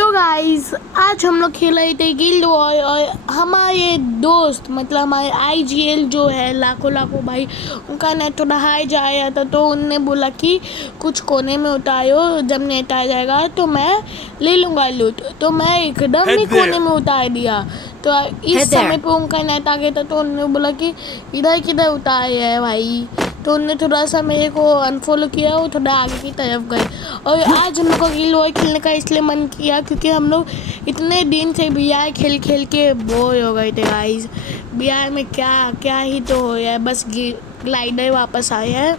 तो गाइस आज हम लोग खेल रहे थे गिल्ड वॉर और हमारे दोस्त मतलब हमारे आईजीएल जो है लाखों लाखों भाई उनका नेट थोड़ा हाई जा रहा था। तो उनने बोला कि कुछ कोने में उतारो, जब नेट आ जाएगा तो मैं ले लूँगा लूट। तो मैं एकदम ही कोने में उतार दिया। तो इस समय पे उनका नेट आ गया था तो उन्होंने बोला कि इधर किधर उतार है भाई। तो उनने थोड़ा सा मेरे को अनफॉलो किया और थोड़ा आगे की तरफ गए। और आज हम लोग को गिल्ड वॉर खेलने का इसलिए मन किया क्योंकि हम लोग इतने दिन से बीआर खेल खेल के बोर हो गए थे गाइस। बीआर में क्या क्या ही तो हो है, बस ग्लाइडर वापस आए हैं।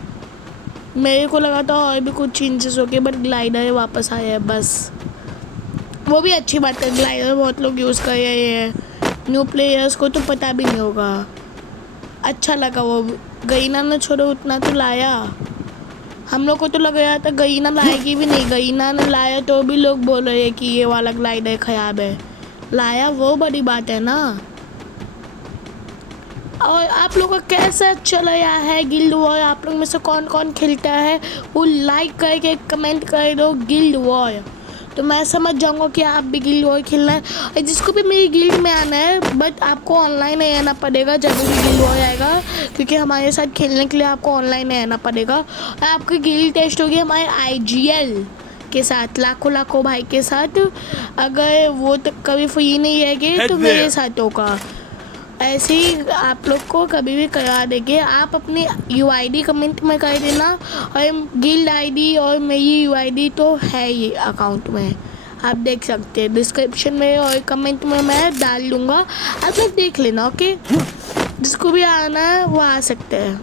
मेरे को लगा था और भी कुछ चेंजेस हो गए बट ग्लाइडर वापस आया है बस। वो भी अच्छी बात है, ग्लाइडर बहुत लोग यूज़ कर रहे हैं, न्यू प्लेयर्स को तो पता भी नहीं होगा। अच्छा लगा वो गईना ने छोड़ो उतना तो लाया। हम लोग को तो लग रहा था गईना लाएगी भी नहीं, गईना ने लाया तो भी लोग बोल रहे हैं कि ये वाला ग्लाइडर ख़राब है। लाया वो बड़ी बात है ना। और आप लोगों का कैसा चल रहा है गिल्ड वॉर, आप लोग में से कौन कौन खेलता है वो लाइक करके कमेंट कर दो गिल्ड वॉर। तो मैं समझ जाऊंगा कि आप भी गिल्ड वॉर खेलना है। और जिसको भी मेरी गिल्ड में आना है बट आपको ऑनलाइन रहना पड़ेगा जब भी गिल्ड वॉर आएगा, क्योंकि हमारे साथ खेलने के लिए आपको ऑनलाइन रहना पड़ेगा। और आपकी गिल्ड टेस्ट होगी हमारे आईजीएल के साथ, लाखों लाखों भाई के साथ। अगर वो तो कभी फ्री नहीं रहेंगे तो मेरे साथ होगा। ऐसे ही आप लोग को कभी भी करा देंगे। आप अपनी यूआईडी कमेंट में कर देना और गिल्ड आईडी और मेरी यूआईडी तो है ये अकाउंट में, आप देख सकते हैं डिस्क्रिप्शन में और कमेंट में मैं डाल दूँगा, आप लोग देख लेना। ओके, जिसको भी आना है वो आ सकते हैं।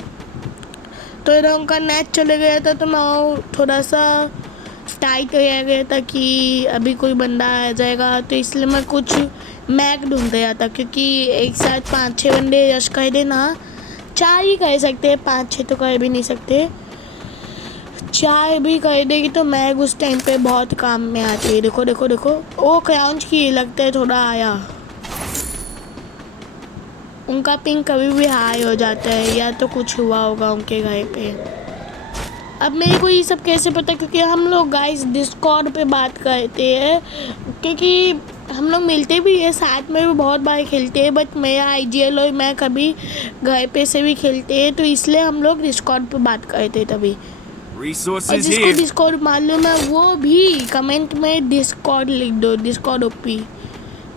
तो इधर उनका नेट चले गया था तो मैं थोड़ा सा टाइट रह गया था कि अभी कोई बंदा आ जाएगा, तो इसलिए मैं कुछ मैग ढूंढ रहा था। क्योंकि एक साथ 5-6 बंदे रश कर देना, 4 ही कर सकते हैं, 5-6 तो कर भी नहीं सकते। 4 भी कर देगी तो मैग उस टाइम पे बहुत काम में आती है। देखो देखो देखो वो क्राउंच की लगता है थोड़ा आया, उनका पिंग कभी भी हाई हो जाता है या तो कुछ हुआ होगा उनके घर पे। अब मेरे को ये सब कैसे पता, क्योंकि हम लोग गाइस डिस्कॉर्ड पे बात करते हैं, क्योंकि हम लोग मिलते भी है साथ में भी बहुत बार खेलते हैं। बट मेरा आईजीएल और मैं कभी घर पे से भी खेलते हैं, तो इसलिए हम लोग डिस्कॉर्ड पे बात करते तभी। और जिसको डिस्कॉर्ड मालूम है वो भी कमेंट में डिस्कॉर्ड लिख दो, डिस्कॉर्ड ओपी।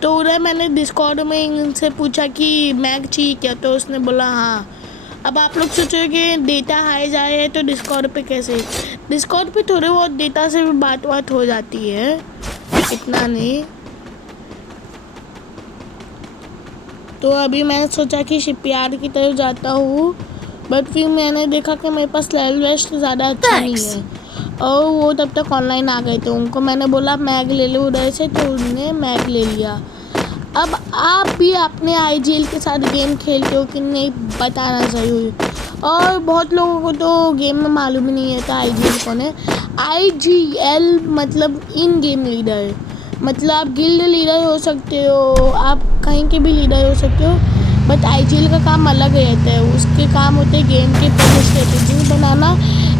तो उधर मैंने डिस्कॉर्ड में इनसे पूछा कि मैग चाहिए क्या, तो उसने बोला हाँ। अब आप लोग सोचोगे डेटा हाई जाए है तो डिस्कॉर्ड पे कैसे, डिस्कॉर्ड पे थोड़े बहुत डेटा से भी बात हो जाती है, इतना नहीं। तो अभी मैंने सोचा कि शिपयार्ड की तरफ जाता हूँ, बट फिर मैंने देखा कि मेरे पास लेवल वेस्ट ज़्यादा अच्छा नहीं है। और वो तब तक ऑनलाइन आ गए थे, उनको मैंने बोला मैग ले लो उधर से, तो उन्होंने मैग ले लिया। अब आप भी अपने आईजीएल के साथ गेम खेलते हो कि नहीं बताना ज़रूर। और बहुत लोगों को तो गेम में मालूम ही नहीं है तो आईजीएल कौन है। आईजीएल मतलब इन गेम लीडर, मतलब आप गिल्ड लीडर हो सकते हो, आप कहीं के भी लीडर हो सकते हो। बट आईजीएल का काम अलग रहता है, उसके काम होते हैं गेम के पहले स्ट्रेटेजी बनाना,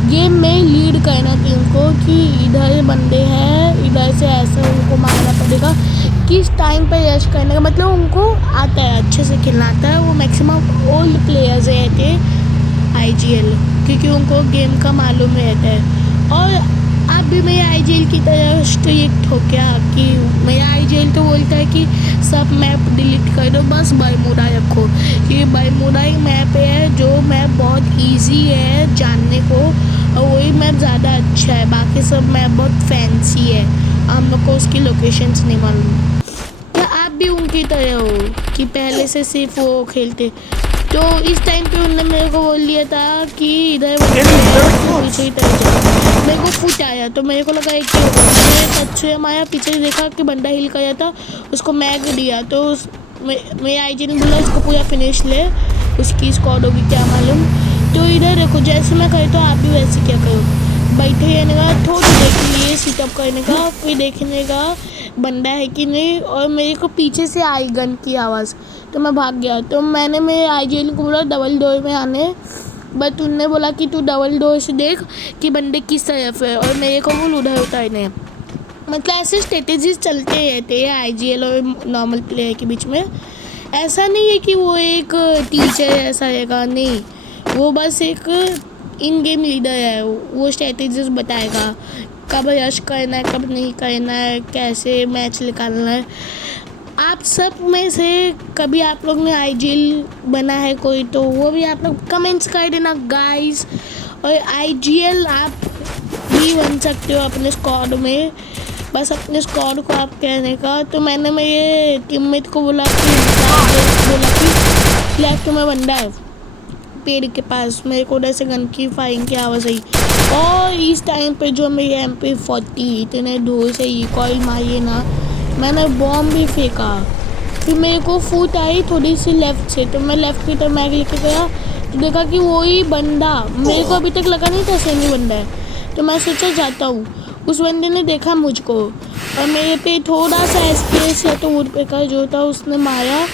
गेम में लीड करना टीम को कि इधर बंदे हैं, इधर से ऐसे उनको मारना पड़ेगा, किस टाइम पे यश करने का। मतलब उनको आता है, अच्छे से खेलना आता है। वो मैक्सिमम ओल्ड प्लेयर्स रहते हैं आईजीएल, क्योंकि उनको गेम का मालूम रहता है। और आप भी मेरे आईजीएल की तरह स्ट्रिक्ट हो क्या, कि मेरा आईजीएल तो बोलता है कि सब मैप डिलीट कर दो, बस बरमूडा रखो, क्योंकि बरमूडा ही मैप है जो मैप बहुत ईजी है जानने को, और वही मैप ज़्यादा अच्छा है। बाकी सब मैप बहुत फैंसी है, हम लोग को उसकी लोकेशंस नहीं मालूम। क्या आप भी उनकी तरह हो कि पहले से सिर्फ वो खेलते। तो इस टाइम पे उन्होंने मेरे को बोल दिया था कि इधर पीछे ही तरह मेरे को फुट आया, तो मेरे को लगा एक ही होगा। मैंने अच्छे हमारा पीछे देखा कि बंदा हिल गया था, उसको मैग दिया, तो मेरे आईजी ने बोला उसको पूरा फिनिश ले, उसकी स्क्वाड होगी क्या मालूम। तो इधर देखो जैसे मैं करता हूँ आप भी वैसे क्या करो, बैठे रहने का, थोड़ी देर के लिए सिटअप करने का, फिर देखने का बंदा है कि नहीं। और मेरे को पीछे से आई गन की आवाज़, तो मैं भाग गया। तो मैंने मेरे आईजीएल को बोला डबल डोर में आने, बट उनने बोला कि तू डबल डोर से देख कि बंदे किस तरफ है, और मेरे को बोल उधर उतरने। मतलब ऐसे स्ट्रेटेजीज चलते रहते हैं आईजीएल और नॉर्मल प्लेयर के बीच में। ऐसा नहीं है कि वो एक टीचर ऐसा रहेगा, नहीं, वो बस एक इन गेम लीडर है। वो स्ट्रेटेजीज बताएगा कब रश करना है, कब नहीं करना है, कैसे मैच निकालना है। आप सब में से कभी आप लोग ने आईजीएल बना है कोई, तो वो भी आप लोग कमेंट्स कर देना गाइस। और आईजीएल आप भी बन सकते हो अपने स्क्वाड में, बस अपने स्क्वाड को आप कहने का। तो मैंने मेरे टीममेट को बोला कि लेफ्ट में बंदा है पेड़ के पास, मेरे को उधर से गन की फायरिंग की आवाज़ आई और इस टाइम पे जो मेरी MP40 इतने दूर से रिकॉइल मारी ना, मैंने बॉम्ब भी फेंका। फिर मेरे को फूट आई थोड़ी सी लेफ्ट से, तो मैं लेफ्ट की तरफ मैग लेके गया तो देखा कि वही बंदा, मेरे को अभी तक लगा नहीं था सेम ही बंदा है। तो मैं सोचा जाता हूँ, उस बंदे ने देखा मुझको और मेरे पे थोड़ा सा एसपीएस या तो वुड पे का जो था उसने मारा।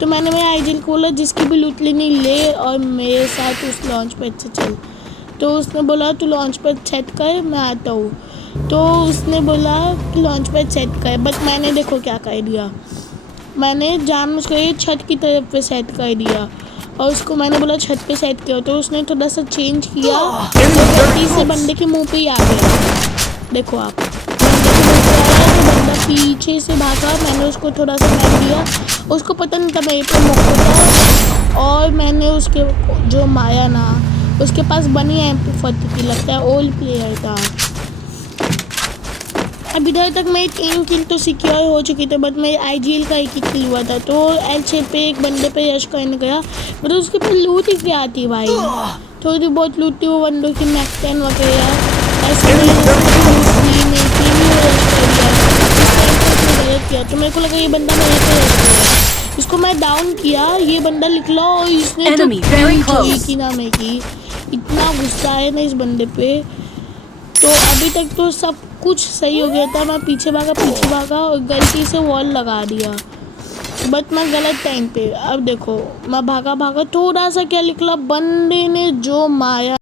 तो मैंने मेरे आईजीएल को बोला जिसकी भी लूट लेनी ले और मेरे साथ उस लॉन्च पैड से चल। तो उसने बोला तू लॉन्च पैड सेट कर, मैं आता हूँ। तो उसने बोला कि लॉन्च पैड सेट कर, बट मैंने देखो क्या कर दिया, मैंने जानबूझकर छत की तरफ पे सेट कर दिया और उसको मैंने बोला छत पे सेट किया। तो उसने थोड़ा सा चेंज किया और गलती से बंदे के मुंह पे ही आ गया। देखो आप, बंदे के मुंह पे आया तो बंदा पीछे से भागा, मैंने उसको थोड़ा सा मार दिया, उसको पता नहीं था मेरे पे मौका था। और मैंने उसके जो मारा ना, उसके पास बनी MP40 लगता है ओल्ड प्लेयर था। अब इधर तक मेरी 3 किल तो सिक्योर हो चुकी थी, बट मेरे आईजीएल का एक ही किल हुआ था। तो एल पे एक बंदे पे रश करने गया, मतलब उसके पास लूट ही क्या आती भाई, थोड़ी बहुत लूट थी वो बंदों की मैक्टेन वगैरह ऐसे किया। तो मेरे को लगा ये बंदा मेरे पे रश कर रहा है, इसको मैं डाउन किया, ये बंदा निकला और इसने की ना मैं की, इतना गुस्सा है ना इस बंदे पे। तो अभी तक तो सब कुछ सही हो गया था, मैं पीछे भागा और गलती से वॉल लगा दिया, बट मैं गलत टाइम पे। अब देखो मैं भागा थोड़ा सा क्या निकला, बंदे ने जो मारा